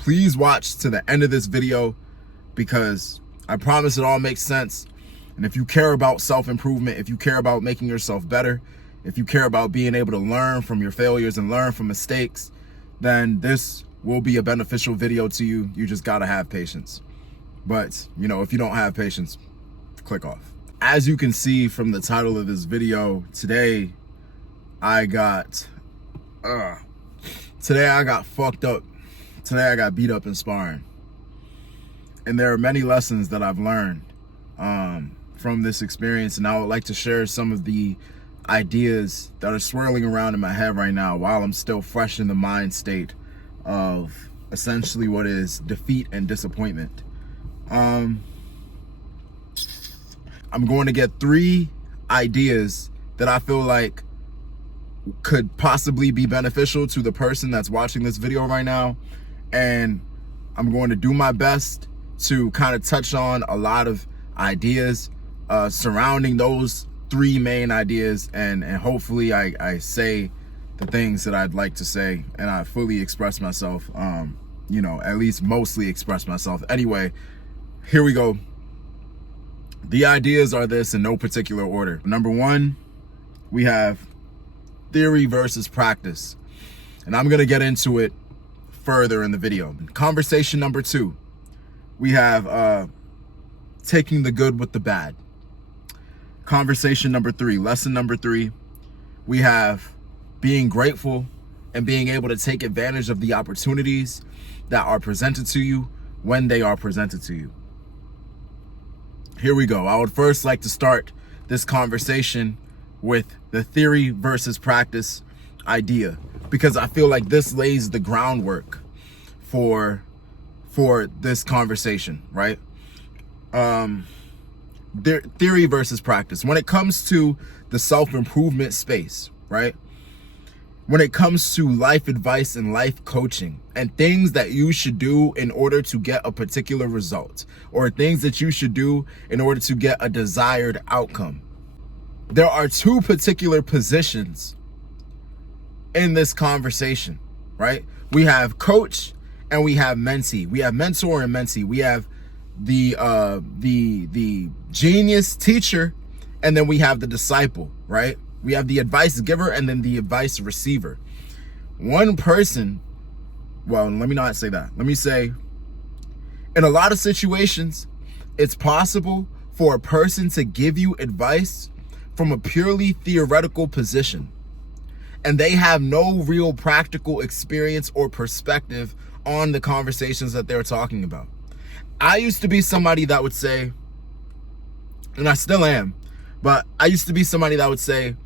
please watch to the end of this video, because I promise it all makes sense. And if you care about self-improvement, if you care about making yourself better, if you care about being able to learn from your failures and learn from mistakes, then this will be a beneficial video to you. You just gotta have patience. But, you know, if you don't have patience, click off. As you can see from the title of this video, today I got fucked up. Today I got beat up in sparring. And there are many lessons that I've learned from this experience, and I would like to share some of the ideas that are swirling around in my head right now while I'm still fresh in the mind state of essentially what is defeat and disappointment. I'm going to get 3 ideas that I feel like could possibly be beneficial to the person that's watching this video right now, and I'm going to do my best to kind of touch on a lot of ideas surrounding those 3 main ideas, and hopefully I say the things that I'd like to say and I fully express myself, you know, at least mostly express myself. Anyway, here we go. The ideas are this in no particular order. Number 1, we have theory versus practice, and I'm gonna get into it further in the video. Conversation number 2, we have taking the good with the bad. Conversation number 3, lesson number 3, we have being grateful and being able to take advantage of the opportunities that are presented to you when they are presented to you. Here we go. I would first like to start this conversation with the theory versus practice idea, because I feel like this lays the groundwork for this conversation, right? Theory versus practice. When it comes to the self-improvement space, right? When it comes to life advice and life coaching and things that you should do in order to get a particular result, or things that you should do in order to get a desired outcome, there are 2 particular positions in this conversation, right? We have coach and we have mentee. We have mentor and mentee. We have the genius teacher, and then we have the disciple, right? We have the advice giver and then the advice receiver. One person, well, let me not say that. Let me say, in a lot of situations, it's possible for a person to give you advice from a purely theoretical position, and they have no real practical experience or perspective on the conversations that they're talking about. I used to be somebody that would say, and I still am, but I used to be somebody that would say,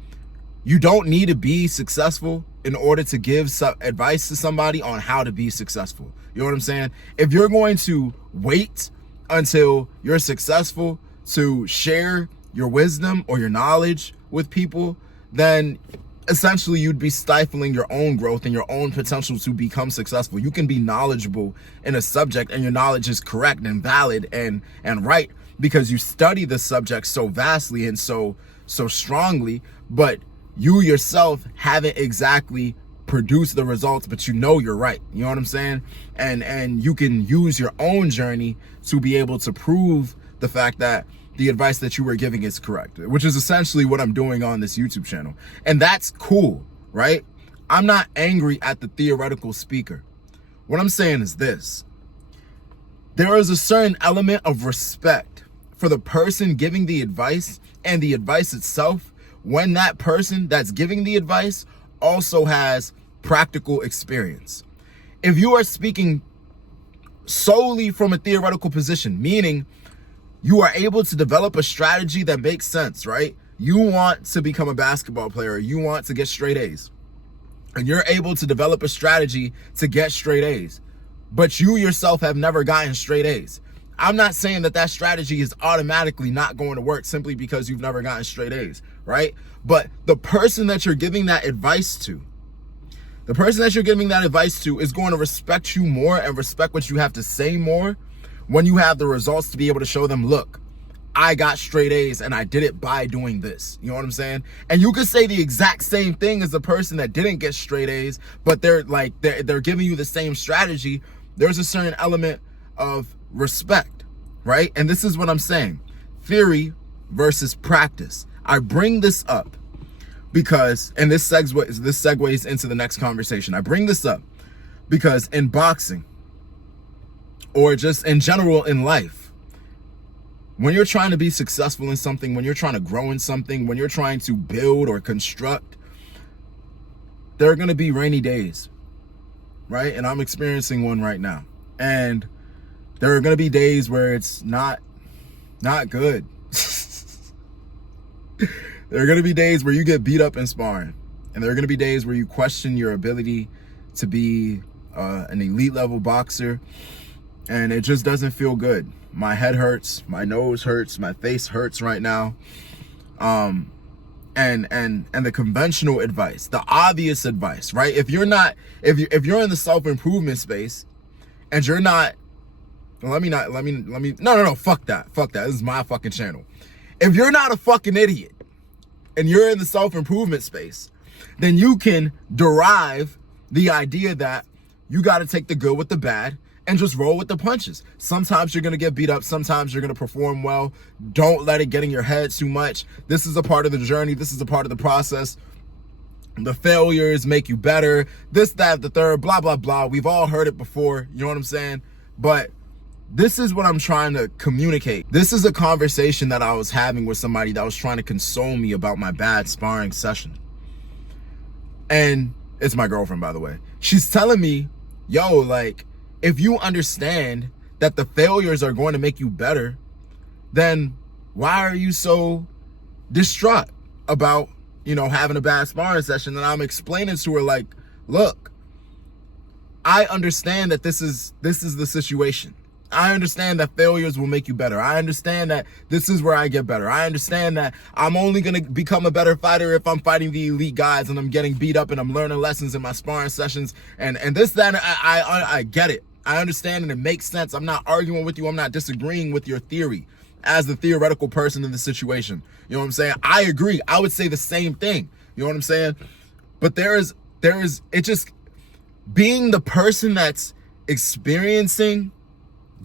you don't need to be successful in order to give advice to somebody on how to be successful. You know what I'm saying? If you're going to wait until you're successful to share your wisdom or your knowledge with people, then essentially you'd be stifling your own growth and your own potential to become successful. You can be knowledgeable in a subject and your knowledge is correct and valid and right because you study the subject so vastly and so strongly, but you yourself haven't exactly produced the results, but you know you're right. You know what I'm saying? And you can use your own journey to be able to prove the fact that the advice that you were giving is correct, which is essentially what I'm doing on this YouTube channel. And that's cool, right? I'm not angry at the theoretical speaker. What I'm saying is this: there is a certain element of respect for the person giving the advice and the advice itself when that person that's giving the advice also has practical experience. If you are speaking solely from a theoretical position, meaning you are able to develop a strategy that makes sense, right? You want to become a basketball player, you want to get straight A's, and you're able to develop a strategy to get straight A's, but you yourself have never gotten straight A's. I'm not saying that that strategy is automatically not going to work simply because you've never gotten straight A's, right? But the person that you're giving that advice to, is going to respect you more and respect what you have to say more when you have the results to be able to show them, look, I got straight A's and I did it by doing this. You know what I'm saying? And you could say the exact same thing as the person that didn't get straight A's, but they're giving you the same strategy, there's a certain element of respect, right? And this is what I'm saying. Theory versus practice. I bring this up because, and this segues into the next conversation. I bring this up because in boxing, or just in general in life, when you're trying to be successful in something, when you're trying to grow in something, when you're trying to build or construct, there are going to be rainy days, right? And I'm experiencing one right now. And there are going to be days where it's not good. There are going to be days where you get beat up in sparring. And there are going to be days where you question your ability to be an elite level boxer. And it just doesn't feel good. My head hurts, my nose hurts, my face hurts right now. And the conventional advice, the obvious advice, right? If you're in the self-improvement space and you're not, fuck that. This is my fucking channel. If you're not a fucking idiot and you're in the self-improvement space, then you can derive the idea that you got to take the good with the bad and just roll with the punches. Sometimes you're going to get beat up. Sometimes you're going to perform well. Don't let it get in your head too much. This is a part of the journey. This is a part of the process. The failures make you better. This, that, the third, blah, blah, blah. We've all heard it before. You know what I'm saying? But this is what I'm trying to communicate. This is a conversation that I was having with somebody that was trying to console me about my bad sparring session. And it's my girlfriend, by the way. She's telling me, yo, like, if you understand that the failures are going to make you better, then why are you so distraught about, having a bad sparring session? And I'm explaining to her, like, look, I understand that this is the situation. I understand that failures will make you better. I understand that this is where I get better. I understand that I'm only going to become a better fighter if I'm fighting the elite guys and I'm getting beat up and I'm learning lessons in my sparring sessions and this, that, I get it. I understand and it makes sense. I'm not arguing with you. I'm not disagreeing with your theory as the theoretical person in the situation. You know what I'm saying? I agree. I would say the same thing. You know what I'm saying? But there is it just being the person that's experiencing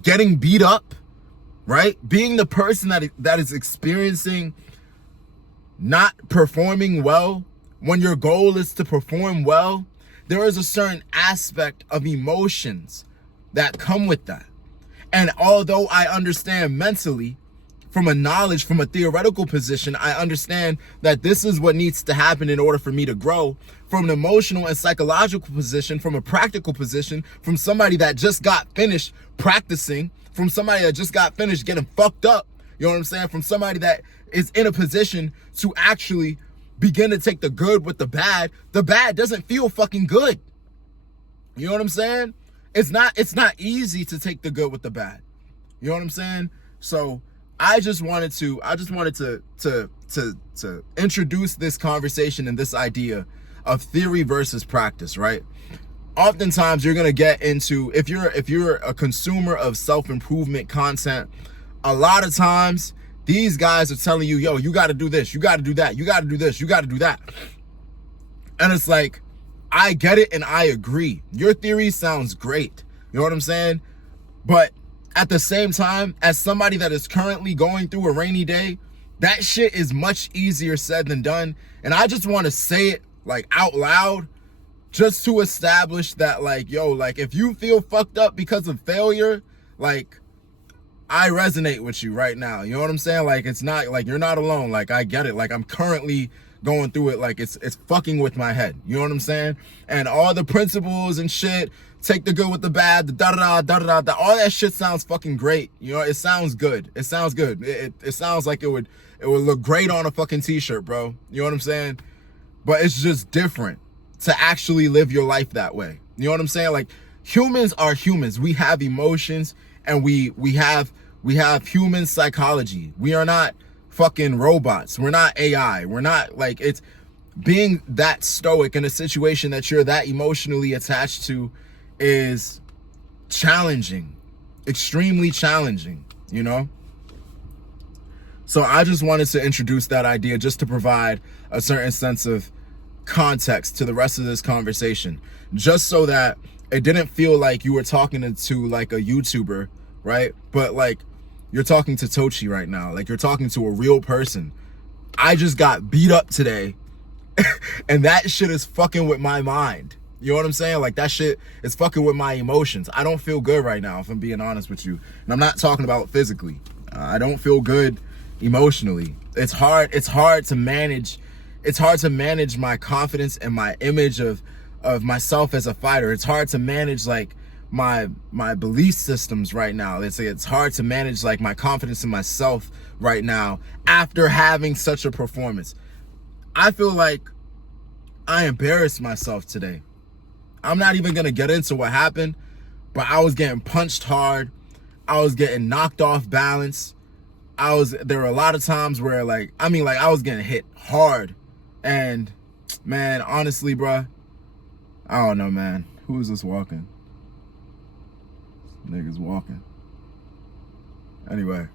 getting beat up, right? Being the person that is experiencing not performing well when your goal is to perform well, there is a certain aspect of emotions that come with that. And although I understand mentally, from a theoretical position, I understand that this is what needs to happen in order for me to grow. From an emotional and psychological position, from a practical position, from somebody that just got finished practicing, from somebody that just got finished getting fucked up, you know what I'm saying? From somebody that is in a position to actually begin to take the good with the bad doesn't feel fucking good. You know what I'm saying? It's not easy to take the good with the bad. You know what I'm saying? So I just wanted to introduce this conversation and this idea of theory versus practice, right? Oftentimes you're gonna get into, if you're a consumer of self-improvement content, a lot of times these guys are telling you, yo, you gotta do this, you gotta do that, you gotta do this, you gotta do that. And it's like, I get it and I agree. Your theory sounds great. You know what I'm saying? But at the same time, as somebody that is currently going through a rainy day, that shit is much easier said than done. And I just want to say it like out loud just to establish that, like, yo, like, if you feel fucked up because of failure, like, I resonate with you right now. You know what I'm saying? Like, it's not like you're not alone. Like, I get it. Like, I'm currently going through it. Like, it's fucking with my head. You know what I'm saying? And all the principles and shit, take the good with the bad, the da-da-da, all that shit sounds fucking great. You know, it sounds good. It sounds good. It sounds like it would look great on a fucking t-shirt, bro. You know what I'm saying? But it's just different to actually live your life that way. You know what I'm saying? Like, humans are humans. We have emotions and we have human psychology. We are not fucking robots. We're not AI. We're not, like, it's being that stoic in a situation that you're that emotionally attached to is challenging, extremely challenging, you know? So I just wanted to introduce that idea just to provide a certain sense of context to the rest of this conversation, just so that it didn't feel like you were talking to like a YouTuber, right? But like you're talking to Tochi right now. Like you're talking to a real person. I just got beat up today and that shit is fucking with my mind. You know what I'm saying? Like that shit is fucking with my emotions. I don't feel good right now, if I'm being honest with you. And I'm not talking about physically. I don't feel good emotionally. It's hard to manage. It's hard to manage my confidence and my image of myself as a fighter. It's hard to manage like my belief systems right now. It's hard to manage like my confidence in myself right now after having such a performance. I feel like I embarrassed myself today. I'm not even gonna get into what happened, but I was getting punched hard. I was getting knocked off balance. There were a lot of times where I was getting hit hard. And man, honestly, bruh, I don't know, man. Who is this walking? This nigga's walking. Anyway,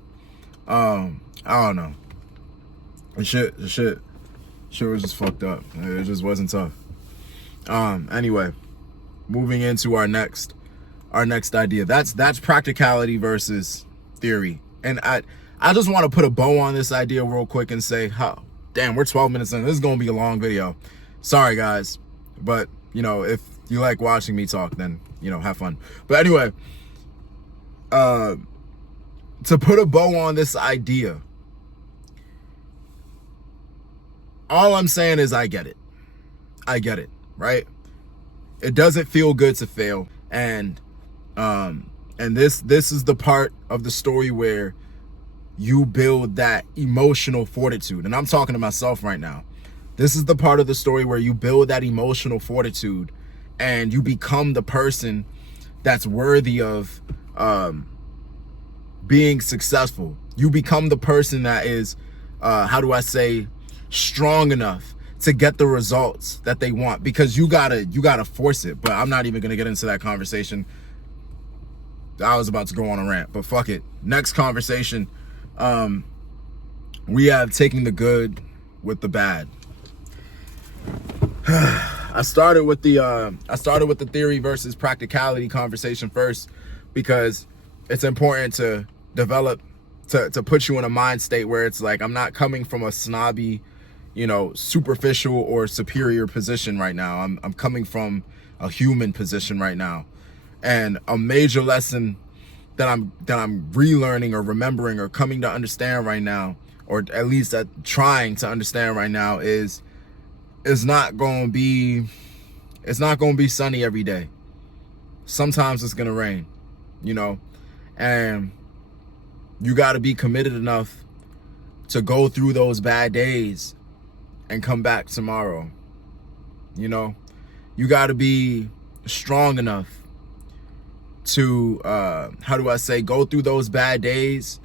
I don't know. The shit was just fucked up. It just wasn't tough. Anyway, moving into our next idea. That's practicality versus theory. And I just want to put a bow on this idea real quick and say, damn, we're 12 minutes in. This is going to be a long video. Sorry, guys. But, you know, if you like watching me talk, then, you know, have fun. But anyway, to put a bow on this idea, all I'm saying is I get it. I get it, right? It doesn't feel good to fail. And this is the part of the story where you build that emotional fortitude. And I'm talking to myself right now. This is the part of the story where you build that emotional fortitude and you become the person that's worthy of being successful. You become the person that is, strong enough to get the results that they want, because you gotta force it. But I'm not even gonna get into that conversation. I was about to go on a rant, but fuck it. Next conversation. We have taking the good with the bad. I started with the theory versus practicality conversation first, because it's important to develop, to put you in a mind state where it's like, I'm not coming from a snobby, you know, superficial or superior position right now. I'm coming from a human position right now. And a major lesson that I'm relearning or remembering or coming to understand right now, or at least trying to understand right now, is it's not going to be sunny every day. Sometimes it's going to rain, you know, and you got to be committed enough to go through those bad days and come back tomorrow. You know, you got to be strong enough to go through those bad days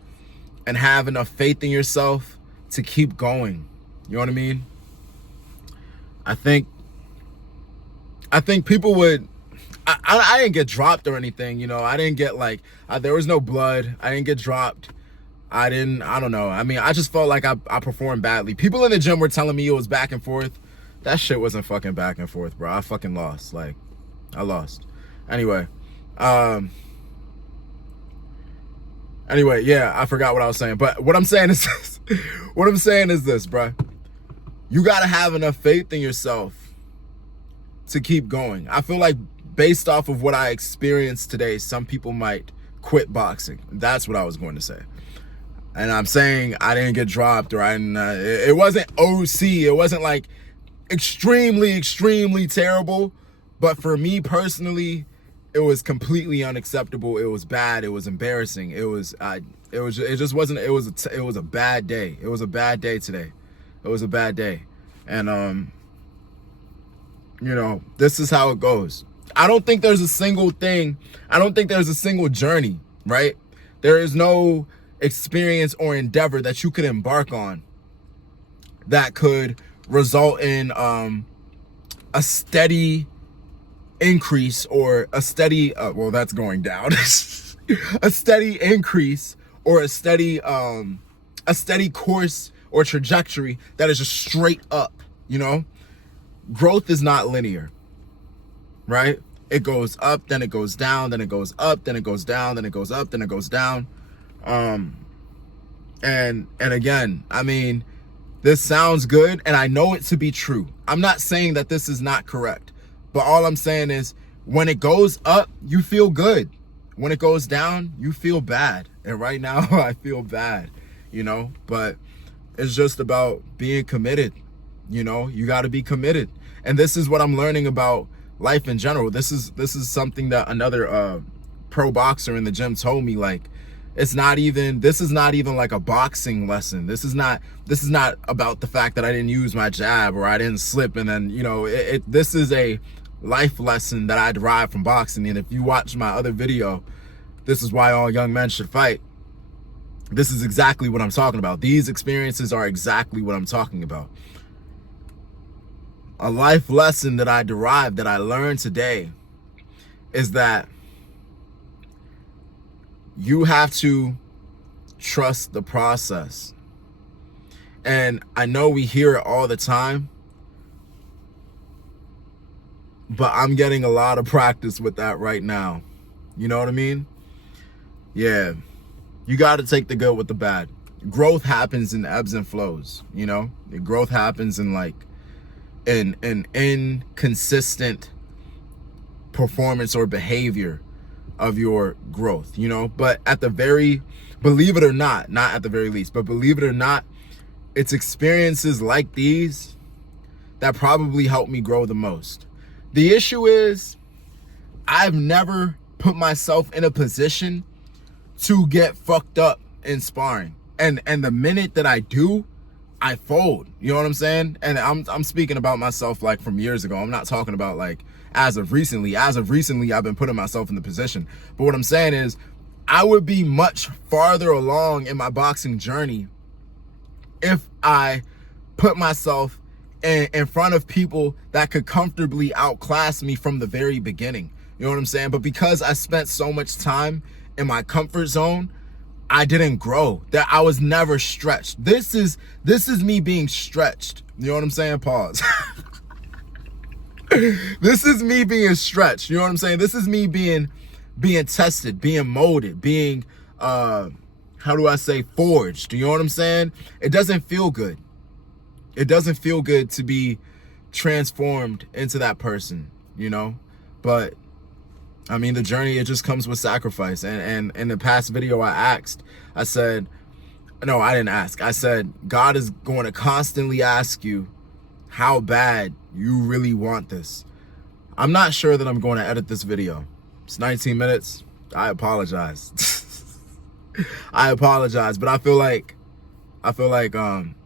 and have enough faith in yourself to keep going. You know what I mean? I think people would, I didn't get dropped or anything, you know. I didn't get there was no blood. I didn't get dropped. I don't know. I mean, I just felt like I performed badly. People in the gym were telling me it was back and forth. That shit wasn't fucking back and forth, bro. I fucking lost. I lost. Anyway, yeah, I forgot what I was saying. But what I'm saying is this. What I'm saying is this, bro. You got to have enough faith in yourself to keep going. I feel like based off of what I experienced today, some people might quit boxing. That's what I was going to say. And I'm saying I didn't get dropped, or it wasn't OC. It wasn't like extremely, extremely terrible. But for me personally, it was completely unacceptable. It was bad. It was embarrassing. It was a bad day. It was a bad day today. It was a bad day. And, you know, this is how it goes. I don't think there's a single thing. I don't think there's a single journey, right? There is no experience or endeavor that you could embark on that could result in a steady increase, or a steady, well, that's going down. A steady increase, or a steady course or trajectory that is just straight up, you know? Growth is not linear, right? it goes up, then it goes down, then it goes up, then it goes down, then it goes up, then it goes down. And again, I mean, this sounds good, and I know it to be true. I'm not saying that this is not correct, but all I'm saying is when it goes up, you feel good. When it goes down, you feel bad. And right now, I feel bad, you know, but it's just about being committed. You know, you got to be committed. And this is what I'm learning about life in general. This is something that another pro boxer in the gym told me. Like, this is not even like a boxing lesson. This is not about the fact that I didn't use my jab or I didn't slip. And then, you know, this is a life lesson that I derived from boxing. And if you watch my other video, this is why all young men should fight. This is exactly what I'm talking about. These experiences are exactly what I'm talking about. A life lesson that I derived, that I learned today, is that you have to trust the process. And I know we hear it all the time, but I'm getting a lot of practice with that right now. You know what I mean? Yeah. You got to take the good with the bad. Growth happens in ebbs and flows, you know? Growth happens in like an inconsistent performance or behavior of your growth, you know? But believe it or not at the very least, but believe it or not, it's experiences like these that probably helped me grow the most. The issue is I've never put myself in a position to get fucked up in sparring. And the minute that I do, I fold. You know what I'm saying? And I'm speaking about myself like from years ago. I'm not talking about like as of recently. As of recently, I've been putting myself in the position. But what I'm saying is I would be much farther along in my boxing journey if I put myself in front of people that could comfortably outclass me from the very beginning. You know what I'm saying? But because I spent so much time in my comfort zone, I didn't grow. That I was never stretched. This is me being stretched. You know what I'm saying? Pause. This is me being stretched. You know what I'm saying? This is me being tested, being molded, being forged. You know what I'm saying? It doesn't feel good. It doesn't feel good to be transformed into that person, you know? But I mean, the journey, it just comes with sacrifice. And in the past video I said, God is going to constantly ask you how bad you really want this. I'm not sure that I'm going to edit this video. It's 19 minutes. I apologize. I apologize, but I feel like,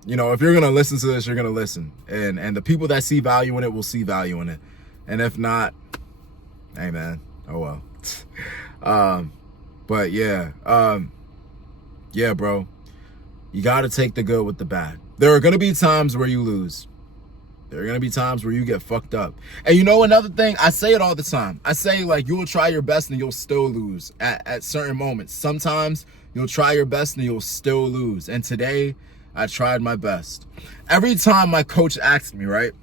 you know, if you're going to listen to this, you're going to listen. And the people that see value in it will see value in it. And if not, hey man, oh well. But yeah, yeah, bro, you got to take the good with the bad. There are going to be times where you lose. There are going to be times where you get fucked up. And you know, another thing, I say it all the time. I say, like, you will try your best and you'll still lose at certain moments. Sometimes you'll try your best and you'll still lose. And today, I tried my best. Every time my coach asked me, right,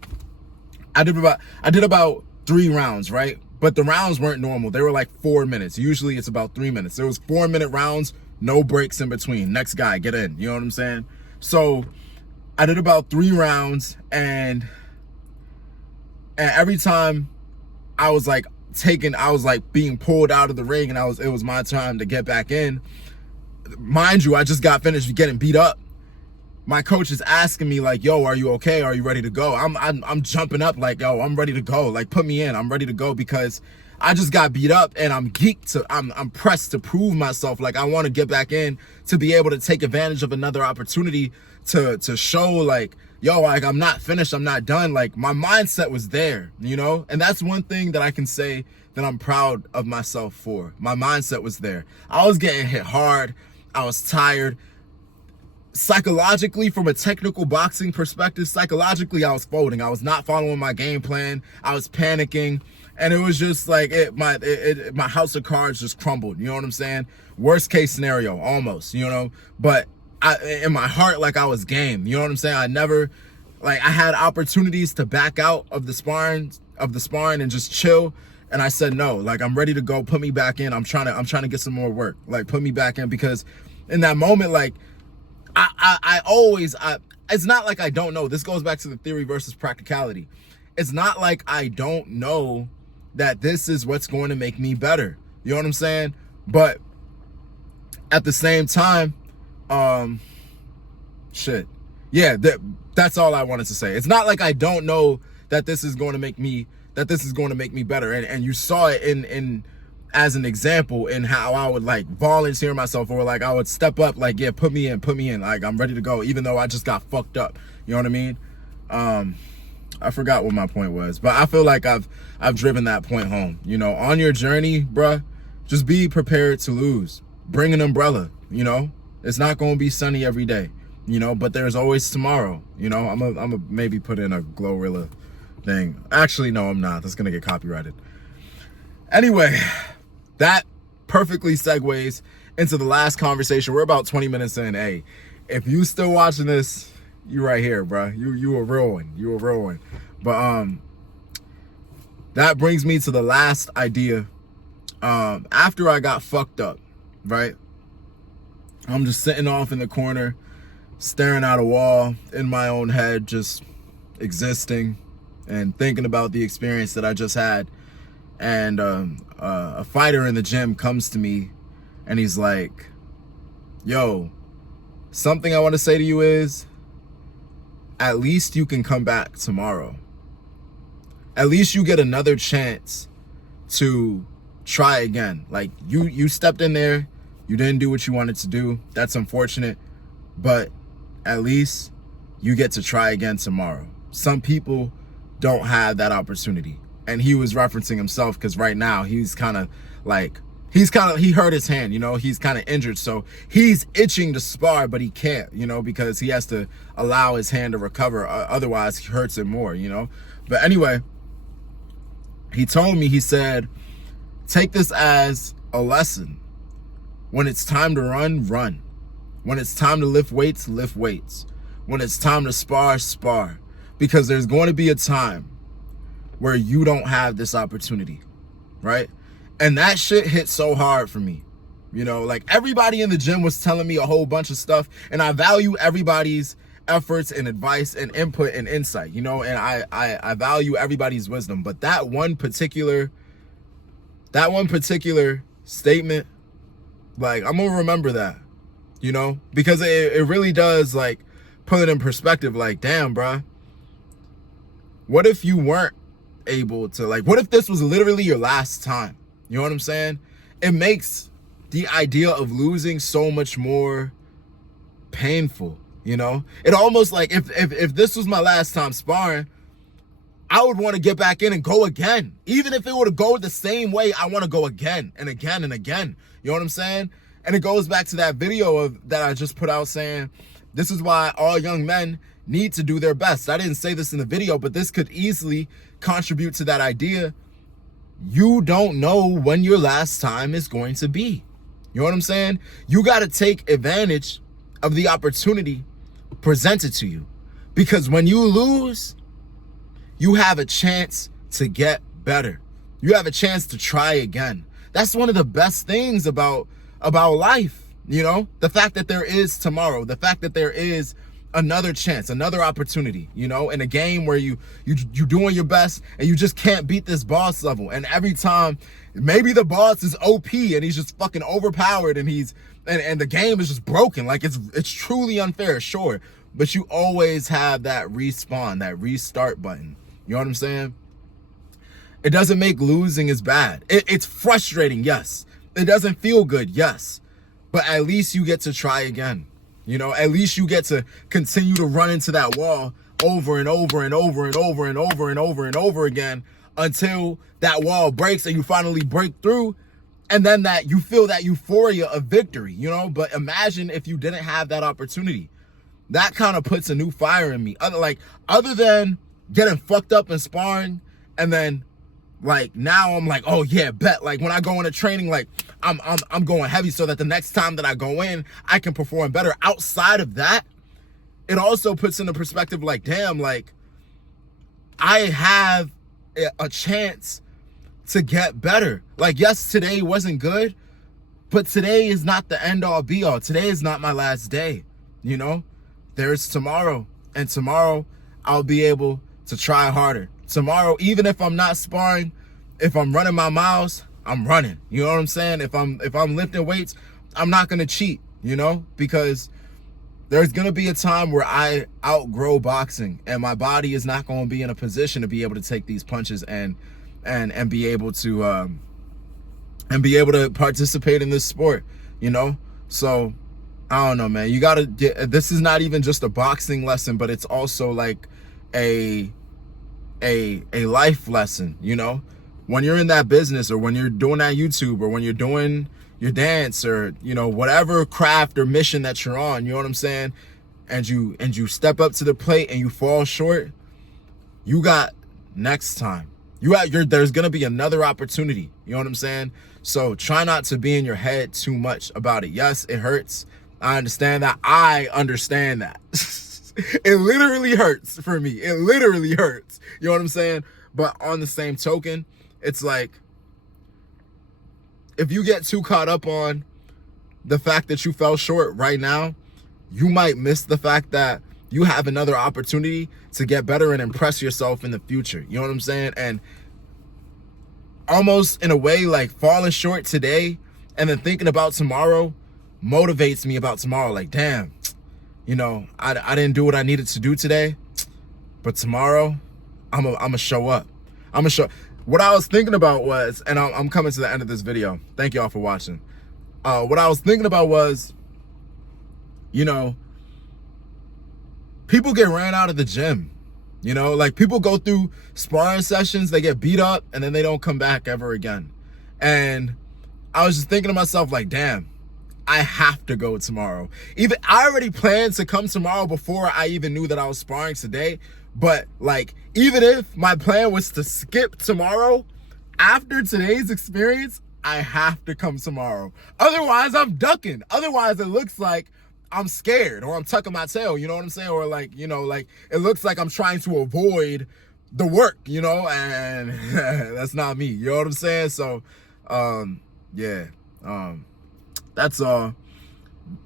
I did about 3 rounds, right? But the rounds weren't normal. They were like 4 minutes. Usually it's about 3 minutes. There was 4-minute rounds, no breaks in between. Next guy, get in. You know what I'm saying? So I did about 3 rounds, and every time I was like being pulled out of the ring, and it was my time to get back in. Mind you, I just got finished getting beat up. My coach is asking me like, yo, are you okay? Are you ready to go? I'm jumping up like, yo, I'm ready to go. Like, put me in. I'm ready to go because I just got beat up and I'm geeked. I'm pressed to prove myself. Like, I want to get back in to be able to take advantage of another opportunity to show like, yo, like, I'm not finished. I'm not done. Like, my mindset was there, you know? And that's one thing that I can say that I'm proud of myself for. My mindset was there. I was getting hit hard. I was tired. Psychologically, from a technical boxing perspective, psychologically, I was folding. I was not following my game plan. I was panicking, and it was just like my house of cards just crumbled. You know what I'm saying? Worst case scenario, almost. You know, but in my heart, like, I was game. You know what I'm saying? I had opportunities to back out of the sparring and just chill. And I said no. Like, I'm ready to go. Put me back in. I'm trying to get some more work. Like, put me back in, because in that moment, like, I always it's not like I don't know. This goes back to the theory versus practicality. It's not like I don't know that this is what's going to make me better. You know what I'm saying? But at the same time, shit. Yeah, that's all I wanted to say. It's not like I don't know that this is going to make me better. And you saw it in as an example in how I would like volunteer myself, or like I would step up, like, yeah, put me in, like, I'm ready to go, even though I just got fucked up. You know what I mean? I forgot what my point was, but I feel like I've driven that point home. You know, on your journey, bruh, just be prepared to lose. Bring an umbrella. You know, it's not going to be sunny every day, you know, but there's always tomorrow. You know, I'm a maybe put in a Glorilla thing. Actually, no, I'm not. That's going to get copyrighted. Anyway, that perfectly segues into the last conversation. We're about 20 minutes in. Hey, if you still watching this, you right here, bro. You a real one. You a real one. But that brings me to the last idea. After I got fucked up, right? I'm just sitting off in the corner, staring at a wall in my own head, just existing and thinking about the experience that I just had. And a fighter in the gym comes to me and he's like, yo, something I want to say to you is, at least you can come back tomorrow. At least you get another chance to try again. Like, you stepped in there, you didn't do what you wanted to do. That's unfortunate, but at least you get to try again tomorrow. Some people don't have that opportunity. And he was referencing himself, because right now he's kind of he hurt his hand, you know, he's kind of injured. So he's itching to spar, but he can't, you know, because he has to allow his hand to recover. Otherwise he hurts it more, you know. But anyway, he told me, he said, take this as a lesson. When it's time to run, run. When it's time to lift weights, lift weights. When it's time to spar, spar. Because there's going to be a time where you don't have this opportunity, right? And that shit hit so hard for me. You know, like, everybody in the gym was telling me a whole bunch of stuff, and I value everybody's efforts and advice and input and insight, you know, and I value everybody's wisdom. But that one particular statement, like, I'm gonna remember that, you know, because it really does, like, put it in perspective. Like, damn, bruh, what if you weren't able to, like, what if this was literally your last time? You know what I'm saying? It makes the idea of losing so much more painful, you know? It almost like, if this was my last time sparring, I would want to get back in and go again. Even if it were to go the same way, I want to go again and again and again. You know what I'm saying? And it goes back to that video that I just put out saying, this is why all young men need to do their best. I didn't say this in the video, but this could easily contribute to that idea. You don't know when your last time is going to be. You know what I'm saying? You got to take advantage of the opportunity presented to you, because when you lose, you have a chance to get better. You have a chance to try again. That's one of the best things about life, you know? The fact that there is tomorrow, the fact that there is another chance, another opportunity, you know, in a game where you doing your best and you just can't beat this boss level. And every time, maybe the boss is OP and he's just fucking overpowered and and the game is just broken. Like, it's truly unfair, sure. But you always have that respawn, that restart button. You know what I'm saying? It doesn't make losing as bad. It's frustrating, yes. It doesn't feel good, yes. But at least you get to try again. You know, at least you get to continue to run into that wall over and over and over and over and over and over and over again until that wall breaks and you finally break through. And then that you feel that euphoria of victory, you know. But imagine if you didn't have that opportunity. That kind of puts a new fire in me. Other than getting fucked up and sparring, and then like now I'm like, oh yeah, bet. Like when I go into training, like I'm going heavy so that the next time that I go in, I can perform better. Outside of that, it also puts into perspective, like, damn, like I have a chance to get better. Like, yes, today wasn't good, but today is not the end all be all. Today is not my last day. You know, there's tomorrow, and tomorrow I'll be able to try harder. Tomorrow, even if I'm not sparring, if I'm running my miles, I'm running. You know what I'm saying? If I'm lifting weights, I'm not gonna cheat, you know, because there's gonna be a time where I outgrow boxing and my body is not gonna be in a position to be able to take these punches and be able to participate in this sport, you know? So I don't know, man. You gotta get, this is not even just a boxing lesson, but it's also like a life lesson, you know? When you're in that business, or when you're doing that YouTube, or when you're doing your dance, or, you know, whatever craft or mission that you're on, you know what I'm saying? And you step up to the plate and you fall short, you got next time. There's gonna be another opportunity. You know what I'm saying? So try not to be in your head too much about it. Yes, it hurts. I understand that. I understand that. It literally hurts for me. It literally hurts. You know what I'm saying? But on the same token, it's like, if you get too caught up on the fact that you fell short right now, you might miss the fact that you have another opportunity to get better and impress yourself in the future. You know what I'm saying? And almost in a way, like, falling short today and then thinking about tomorrow motivates me about tomorrow. Like, damn, you know, I didn't do what I needed to do today, but tomorrow I'm gonna show up. What I was thinking about was, and I'm coming to the end of this video. Thank y'all for watching. What I was thinking about was, you know, people get ran out of the gym. You know, like, people go through sparring sessions, they get beat up, and then they don't come back ever again. And I was just thinking to myself, like, damn, I have to go tomorrow. Even I already planned to come tomorrow before I even knew that I was sparring today. But, like, even if my plan was to skip tomorrow, after today's experience, I have to come tomorrow. Otherwise, I'm ducking. Otherwise, it looks like I'm scared, or I'm tucking my tail, you know what I'm saying? Or, like, you know, like, it looks like I'm trying to avoid the work, you know, and that's not me, you know what I'm saying? So, yeah, that's all.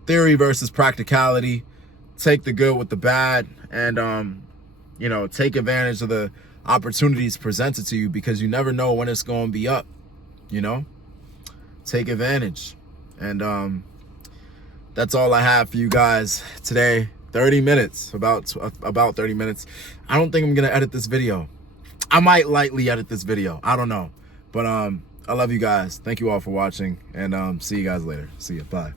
Theory versus practicality. Take the good with the bad, and, you know, take advantage of the opportunities presented to you, because you never know when it's going to be up, you know? Take advantage. And, that's all I have for you guys today. 30 minutes, about 30 minutes. I don't think I'm gonna edit this video. I might lightly edit this video. I don't know. But I love you guys. Thank you all for watching, and see you guys later. See ya. Bye.